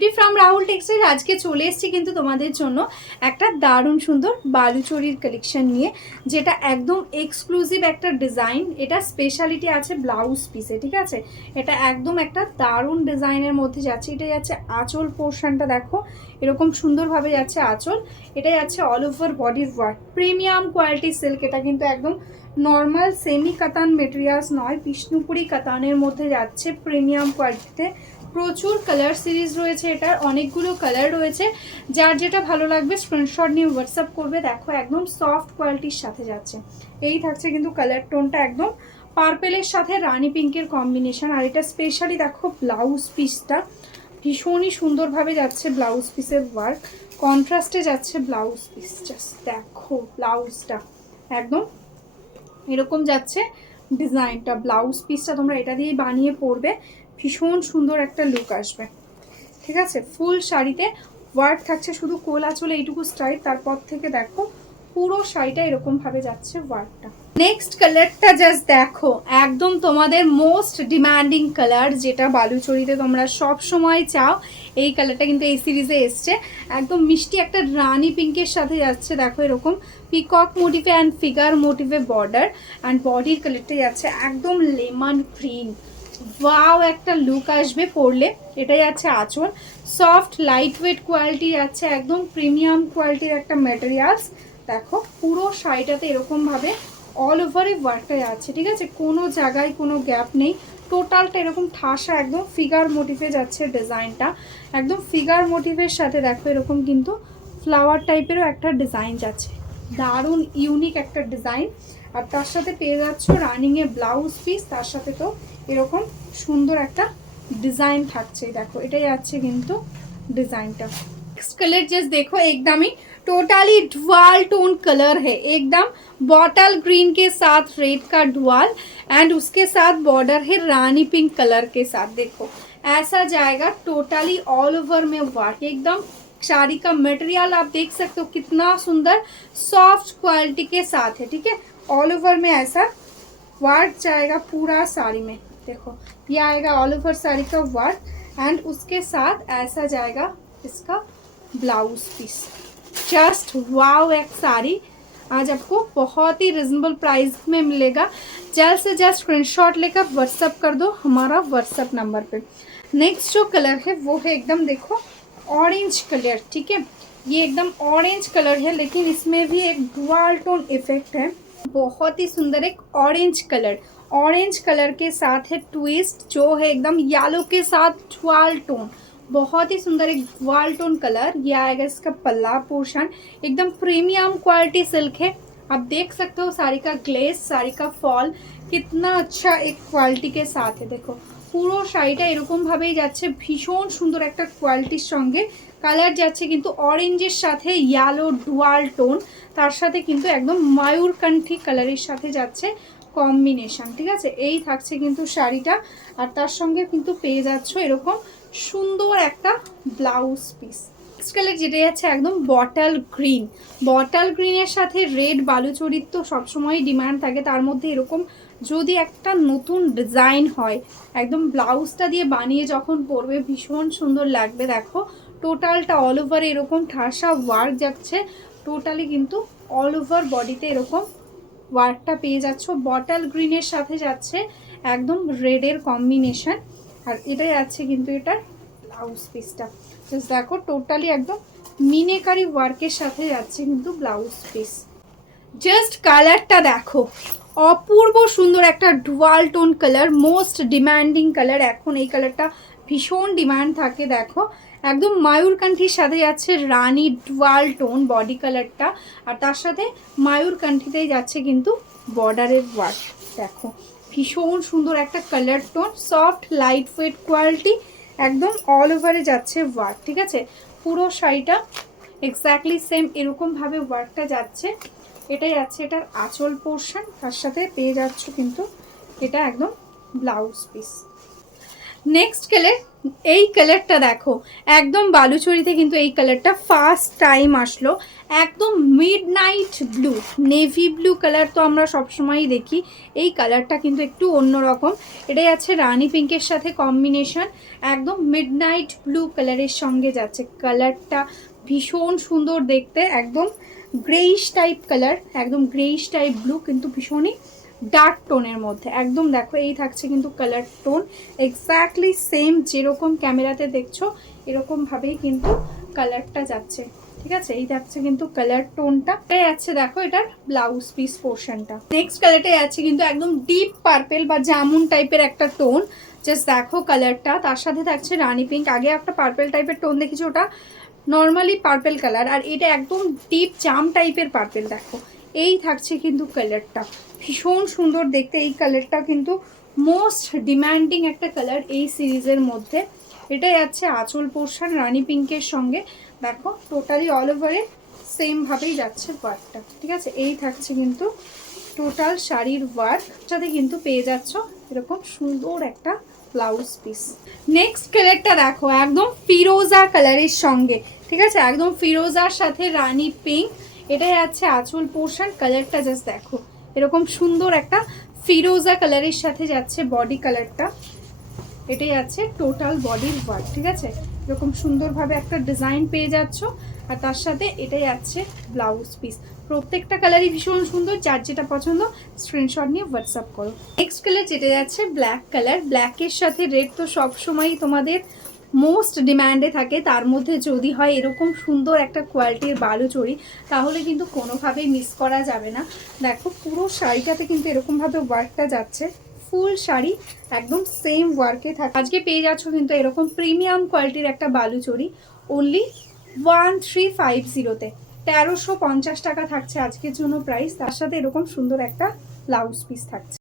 Beauty from Rahul textile আজকে চলে এসেছি কিন্তু তোমাদের জন্য একটা দারুণ সুন্দর বালুচরীর কালেকশন নিয়ে, যেটা একদম এক্সক্লুসিভ একটা ডিজাইন। এটা স্পেশালিটি আছে ব্লাউজ পিসে, ঠিক আছে। এটা একদম একটা দারুণ ডিজাইনের মধ্যে যাচ্ছে। এটা যাচ্ছে আঁচল পোর্শনটা, দেখো এরকম সুন্দরভাবে যাচ্ছে আঁচল। এটা যাচ্ছে অল ওভার বডির ওয়ার্ক, প্রিমিয়াম কোয়ালিটি সিল্ক। এটা কিন্তু একদম নর্মাল সেমি কাতান মেটেরিয়ালস নয়, বিষ্ণুপুরি কাতানের মধ্যে যাচ্ছে প্রিমিয়াম কোয়ালিটিতে। প্রচুর কালার সিরিজ রয়েছে, এটার অনেকগুলো কালার রয়েছে। যার যেটা ভালো লাগবে স্ক্রিনশট নিয়ে হোয়াটসঅ্যাপ করবে। দেখো একদম সফট কোয়ালিটির সাথে যাচ্ছে। এই থাকছে কিন্তু কালার টোনটা একদম পার্পেলের সাথে রানি পিঙ্কের কম্বিনেশন। আর এটা স্পেশালি দেখো ব্লাউজ পিসটা ভীষণই সুন্দরভাবে যাচ্ছে, ব্লাউজ পিসের ওয়ার্ক কন্ট্রাস্টে যাচ্ছে ব্লাউজ পিস। জাস্ট দেখো ব্লাউজটা একদম এরকম যাচ্ছে ডিজাইনটা। ব্লাউজ পিসটা তোমরা এটা দিয়ে বানিয়ে পরবে, ভীষণ সুন্দর একটা লুক আসবে, ঠিক আছে। ফুল শাড়িতে ওয়ার্ক থাকছে, শুধু কোল আঁচলে এইটুকু স্টাইল। তারপর থেকে দেখো পুরো শাড়িটা এরকম ভাবে যাচ্ছে ওয়ার্কটা। নেক্সট কালারটা জাস্ট দেখো, একদম তোমাদের মোস্ট ডিমান্ডিং কালার, যেটা বালুচরীতে তোমরা সব সময় চাও। এই কালারটা কিন্তু এই সিরিজে এসছে, একদম মিষ্টি একটা রানি পিঙ্কের সাথে যাচ্ছে। দেখো এরকম পিকক মোটিভে অ্যান্ড ফিগার মোটিভে বর্ডার, অ্যান্ড বডির কালারটা যাচ্ছে একদম লেমন গ্রিন। ওয়াও একটা লুক আসবে পরলে। এটাই আছে আঁচল, সফট লাইট ওয়েট কোয়ালিটি যাচ্ছে, একদম প্রিমিয়াম কোয়ালিটির একটা ম্যাটেরিয়ালস। দেখো পুরো শাড়িটাতে এরকম ভাবে অল ওভারে ওয়ার্কটা যাচ্ছে, ঠিক আছে। কোনো জায়গায় কোনো গ্যাপ নেই, টোটালটা এরকম ঠাসা একদম ফিগার মোটিভে যাচ্ছে ডিজাইনটা। একদম ফিগার মোটিভের সাথে দেখো এরকম কিন্তু ফ্লাওয়ার টাইপেরও একটা ডিজাইন যাচ্ছে, দারুণ ইউনিক একটা ডিজাইন। আর তার সাথে পেয়ে যাচ্ছ রানিংয়ে ব্লাউজ পিস, তার সাথে তো এরকম সুন্দর একটা ডিজাইন থাকছে। দেখো এটাই আছে কিন্তু डिजाइनটা। नेक्स्ट कलर जस्ट देखो, एकदम ही टोटली डुअल टोन कलर है, एकदम बॉटल ग्रीन के साथ रेड का डुअल, एंड उसके साथ बॉर्डर है रानी पिंक कलर के साथ। देखो ऐसा जाएगा टोटली ऑल ओवर में वर्क। एकदम साड़ी का मटेरियल आप देख सकते हो कितना सुंदर सॉफ्ट क्वालिटी के साथ है, ठीक है। ऑल ओवर में ऐसा वर्क जाएगा पूरा साड़ी में। देखो ये आएगा ऑल ओवर साड़ी का वर्क, एंड उसके साथ ऐसा जाएगा इसका ब्लाउज पीस। जस्ट वाओ एक साड़ी आज आपको बहुत ही रिजनेबल प्राइस में मिलेगा। जल्द से जल्द स्क्रीनशॉट लेकर व्हाट्सअप कर दो हमारा व्हाट्सअप नंबर पे। नेक्स्ट जो कलर है वो है एकदम देखो ऑरेंज कलर, ठीक है। ये एकदम ऑरेंज कलर है, लेकिन इसमें भी एक डुअल टोन इफेक्ट है। बहुत ही सुंदर एक ऑरेंज कलर के साथ है ट्विस्ट, जो है एकदम येलो के साथ डुअल टोन। बहुत ही सुंदर एक डुअल टोन कलर। ये आएगा इसका पल्ला पोर्शन, एकदम प्रीमियम क्वालिटी सिल्क है। आप देख सकते हो साड़ी का ग्लेस, साड़ी का फॉल कितना अच्छा एक क्वालिटी के साथ है। देखो পুরো শাড়িটা এরকম ভাবেই যাচ্ছে, ভীষণ সুন্দর একটা কোয়ালিটির সঙ্গে কালার যাচ্ছে কিন্তু অরেঞ্জের সাথে ইয়েলো ডুয়াল টোন, তার সাথে কিন্তু একদম ময়ূরকণ্ঠী কালারের সাথে যাচ্ছে কম্বিনেশন, ঠিক আছে। এই থাকছে কিন্তু শাড়িটা, আর তার সঙ্গে কিন্তু পেয়ে যাচ্ছ এরকম সুন্দর একটা ব্লাউজ পিস। নেক্সট কালার যেটা যাচ্ছে একদম বটল গ্রিনের সাথে রেড বালুচরীর তো সবসময় ডিমান্ড থাকে। তার মধ্যে এরকম যদি একটা নতুন ডিজাইন হয়, একদম ব্লাউজটা দিয়ে বানিয়ে যখন পরবে ভীষণ সুন্দর লাগবে। দেখো টোটালটা অল ওভার এরকম ঠাসা ওয়ার্ক যাচ্ছে, টোটালি কিন্তু অল ওভার বডিতে এরকম ওয়ার্কটা পেয়ে যাচ্ছ। বটল গ্রিনের সাথে যাচ্ছে একদম রেডের কম্বিনেশন, আর এটাই আছে কিন্তু এটার ব্লাউজ পিসটা। জাস্ট দেখো টোটালি একদম মিনেকারি ওয়ার্কের সাথে যাচ্ছে কিন্তু ব্লাউজ পিস। জাস্ট কালারটা দেখো, অপূর্ব সুন্দর একটা dual tone colour, most demanding colour. এখন এই কালারটা ভীষণ ডিমান্ড থাকে। দেখো একদম ময়ূরকণ্ঠীর সাথে যাচ্ছে রানী ডুয়াল টোন বডি কালারটা, আর তার সাথে ময়ূরকণ্ঠীতেই যাচ্ছে কিন্তু বর্ডারের ওয়ার্ক। দেখো ভীষণ সুন্দর একটা colour tone, soft light weight quality, একদম অল ওভারে যাচ্ছে ওয়ার্ক, ঠিক আছে। পুরো শাড়িটা এক্স্যাক্টলি সেম এরকমভাবে ওয়ার্কটা যাচ্ছে। এটাই আছে এটার আঁচল পোর্শন, তার সাথে পেয়ে যাচ্ছ কিন্তু এটা একদম ব্লাউজ পিস। নেক্সট কালার, এই কালারটা দেখো একদম বালুচরীতে কিন্তু এই কালারটা ফার্স্ট টাইম আসলো। একদম midnight blue, navy blue colour তো আমরা সবসময়ই দেখি, এই কালারটা কিন্তু একটু অন্যরকম। এটাই আছে রানি পিঙ্কের সাথে কম্বিনেশন, একদম মিডনাইট ব্লু কালারের সঙ্গে যাচ্ছে। কালারটা ভীষণ সুন্দর দেখতে, একদম গ্রেইশ টাইপ কালার, একদম গ্রেইশ টাইপ ব্লু, কিন্তু ভীষণই ডার্ক টোনের মধ্যে। একদম দেখো এই থাকছে কিন্তু কালার টোন, এক্স্যাক্টলি সেম যেরকম ক্যামেরাতে দেখছো এরকমভাবেই কিন্তু কালারটা যাচ্ছে। ঠিক আছে, এই যাচ্ছে কিন্তু কালার টোনটা। এই আছে দেখো এটার ব্লাউজ পিস পোর্শনটা। নেক্সট কালারটাই আছে কিন্তু একদম ডিপ পার্পেল বা জামুন টাইপের একটা টোন। জাস্ট দেখো কালারটা, তার সাথে থাকছে রানি পিঙ্ক। আগে একটা পার্পেল টাইপের টোন দেখেছি, ওটা নর্মালি পার্পেল কালার, আর এটা একদম ডিপ জাম টাইপের পার্পেল। দেখো এই থাকছে কিন্তু কালারটা, ভীষণ সুন্দর দেখতে। এই কালারটা কিন্তু মোস্ট ডিমান্ডিং একটা কালার এই সিরিজের মধ্যে। এটাই আছে আঁচল পোর্শন রানি পিঙ্কের সঙ্গে। দেখো টোটালি অল ওভারে সেমভাবেই যাচ্ছে ওয়ার্কটা। ঠিক আছে, এই থাকছে কিন্তু টোটাল শাড়ির ওয়ার্ক, সাথে কিন্তু পেয়ে যাচ্ছ এরকম সুন্দর একটা ব্লাউজ পিস। নেক্সট কালারটা দেখো একদম ফিরোজা কালারের সঙ্গে। ঠিক আছে, একদম ফিরোজার সাথে রানি পিঙ্ক। এটাই আছে আঁচল পোর্শন। কালারটা জাস্ট দেখো এরকম সুন্দর একটা ফিরোজা কালারের সাথে যাচ্ছে বডি কালারটা। এটাই আছে টোটাল বডির ওয়ার্ক। ঠিক আছে, এরকম সুন্দরভাবে একটা ডিজাইন পেয়ে যাচ্ছ, আর তার সাথে এটাই আছে ব্লাউজ পিস। প্রত্যেকটা কালারই ভীষণ সুন্দর, যার যেটা পছন্দ স্ক্রিনশট নিয়ে হোয়াটসঅ্যাপ করো। নেক্সট কালার যেটা যাচ্ছে ব্ল্যাক কালার। ব্ল্যাকের সাথে রেড তো সবসময়ই তোমাদের মোস্ট ডিম্যান্ডে থাকে, তার মধ্যে যদি হয় এরকম সুন্দর একটা কোয়ালিটির বালুচরি তাহলে কিন্তু কোনোভাবেই মিস করা যাবে না। দেখো পুরো শাড়িটাতে কিন্তু এরকমভাবে ওয়ার্কটা যাচ্ছে, ফুল শাড়ি একদম সেম ওয়ার্কে থাকে। আজকে পেয়ে যাচ্ছ কিন্তু এরকম প্রিমিয়াম কোয়ালিটির একটা বালুচরি অনলি 1350-তে। 1350 টাকা থাকছে আজকের জন্য প্রাইস, তার সাথে এরকম সুন্দর একটা ব্লাউজ পিস থাকছে।